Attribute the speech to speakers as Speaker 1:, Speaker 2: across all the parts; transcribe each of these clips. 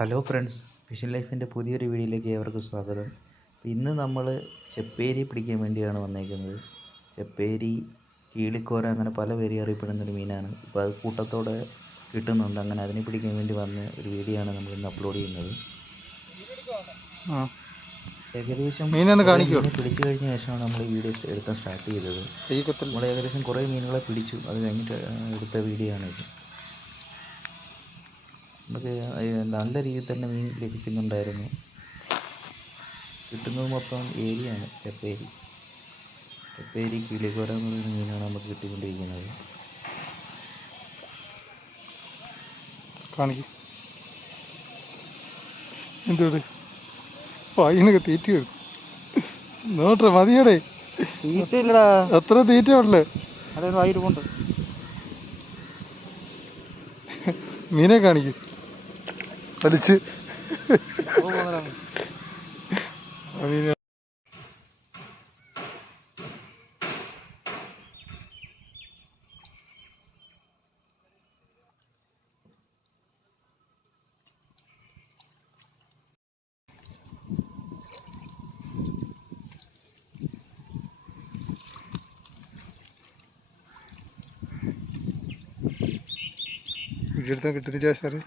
Speaker 1: Hello friends fission ലൈഫിന്റെ പുതിയൊരു വീഡിയോയിലേക്ക് ഏവർക്കും സ്വാഗതം. ഇന്ന് നമ്മൾ ചെപ്പേരി പിടിക്കാൻ വേണ്ടിയാണ് വന്നേക്കുന്നത്. ചെപ്പേരി കീളിക്കോര അങ്ങനെ പല പേര് അറിയപ്പെടുന്ന ഒരു മീനാണ്. ഇപ്പോൾ അത് കൂട്ടത്തോടെ കിട്ടുന്നുണ്ട്. അങ്ങനെ അതിനെ പിടിക്കാൻ വേണ്ടി വന്ന ഒരു വീഡിയോ ആണ് നമ്മൾ ഇന്ന് അപ്ലോഡ് ചെയ്യുന്നത്. ഏകദേശം? പിടിച്ചു കഴിഞ്ഞ ശേഷമാണ് നമ്മൾ ഈ വീഡിയോ എടുക്കാൻ സ്റ്റാർട്ട് ചെയ്തത്. നമ്മൾ ഏകദേശം കുറേ മീനുകളെ പിടിച്ചു. അത് കഴിഞ്ഞിട്ട് എടുത്ത വീഡിയോ ആണിത്. നമുക്ക് നല്ല രീതിയിൽ തന്നെ മീൻ ലഭിക്കുന്നുണ്ടായിരുന്നു. കിട്ടുന്നത് മൊത്തം ഏരിയാണ് ചെപ്പേരി. ചെപ്പേരി കിളികോര എന്ന് പറയുന്ന മീനാണ് നമുക്ക് കിട്ടിക്കൊണ്ടിരിക്കുന്നത്.
Speaker 2: കാണിക്കും. എന്തോടെ പയ്യനൊക്കെ തീറ്റ നോട്ടെ മതിയടേ.
Speaker 3: തീറ്റയില്ലടാ.
Speaker 2: എത്ര തീറ്റ ഉള്ളേ.
Speaker 3: അവിടെ വായിട്ട് കൊണ്ട്
Speaker 2: മീനെ കാണിക്കും. വലിച്ച്. ആ മീനെ വീടെടുത്താൽ കിട്ടുന്നില്ല സാറ്.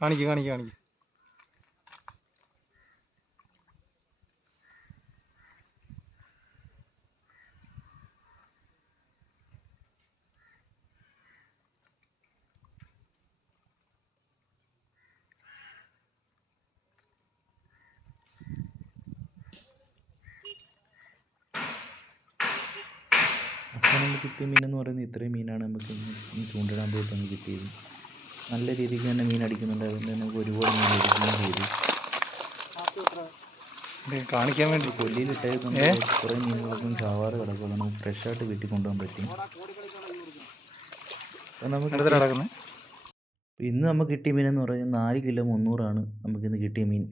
Speaker 2: കാണിക്കും കാണിക്കും കാണിക്കും.
Speaker 1: കിട്ടിയ മീനെന്ന് പറയുന്നത് ഇത്രയും മീനാണ് നമുക്ക് ചൂണ്ടിടാൻ പോയിട്ട് നമുക്ക് കിട്ടിയത്. നല്ല രീതിക്ക് തന്നെ മീൻ അടിക്കുന്നുണ്ട്. അതുകൊണ്ട് തന്നെ നമുക്ക് ഒരുപാട് മീൻ എടുക്കുകയും ചെയ്തു.
Speaker 2: കാണിക്കാൻ വേണ്ടി.
Speaker 1: കൊല്ലിയിലിട്ടായിരുന്നു കുറേ മീനുകൾക്കും ചാവാറ് കിടക്കും നമുക്ക് ഫ്രഷായിട്ട് വീട്ടിൽ കൊണ്ടുപോകാൻ പറ്റും. അപ്പോൾ നമുക്ക്
Speaker 2: അടുത്ത നടക്കുന്നത്
Speaker 1: ഇന്ന് നമുക്ക് കിട്ടിയ മീൻ എന്ന് പറഞ്ഞാൽ നാല് കിലോ മുന്നൂറാണ് നമുക്കിന്ന് കിട്ടിയ മീൻ.